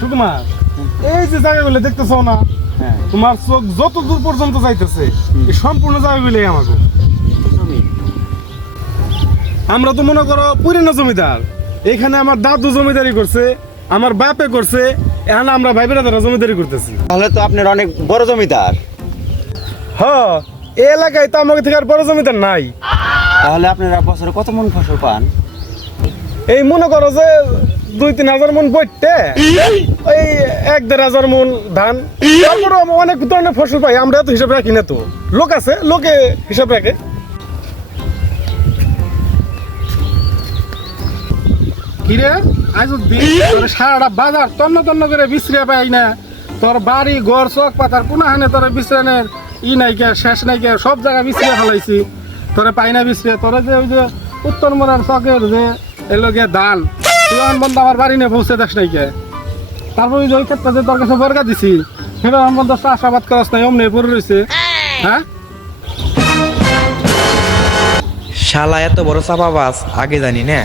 সুকুমার, এই যে জায়গাগুলো দেখতেছো না, হ্যাঁ তোমার চোখ যত দূর পর্যন্ত যাইতেছে এই সম্পূর্ণ জায়গাগুলোই আমাকে। জমি। আমরা তো মনে করো পুরানো জমিদার, এখানে আমার দাদু জমিদারি করছে, আমার বাপে করছে, এখন আমরা ভাই বেড়াদারা জমিদারি করতেছি। তাহলে তো আপনার অনেক বড় জমিদার। হ্যাঁ, এই এলাকায় তো আমাকে থেকে আর বড় জমিদার নাই। তাহলে আপনারা বছরে কত মন ফসল পান? এই মনে করো যে 2-3 হাজার মন বইতে ওই 1-1.5 হাজার মন ধান, তারপরে অনেক ধরনের ফসল পাই। আমরা তো হিসাব রাখি না, তো লোক আছে, লোকে হিসাব রাখে। কিরে আজ তোর সারাটা বাজার তন্ন তন্ন করে বিশ্রিয়া পাই না, তোর বাড়ি ঘর চক পাতার কোনাহানে তোর বিশ্রানের নাই কে, শেষ নাই কে, সব জায়গায় বিশ্রিয়া ফেলাইছি, তোরে পাই না বিশ্রিয়া। তোরে যে ওই যে উত্তর মোড়ার চকের যে এলো গিয়ে দান, তুই বন্ধ আমার বাড়ি নিয়ে পৌঁছে দেখ নাই কে। তারপর ওই যে ওই ক্ষেত্রে যে তোর কাছে বর্গা দিছি, সেটা আমার বন্ধ আশাবাদ করাস নাই, অমনি পড়ে রয়েছে। হ্যাঁ, শালা এত বড় চাপাবাজ আগে জানি না।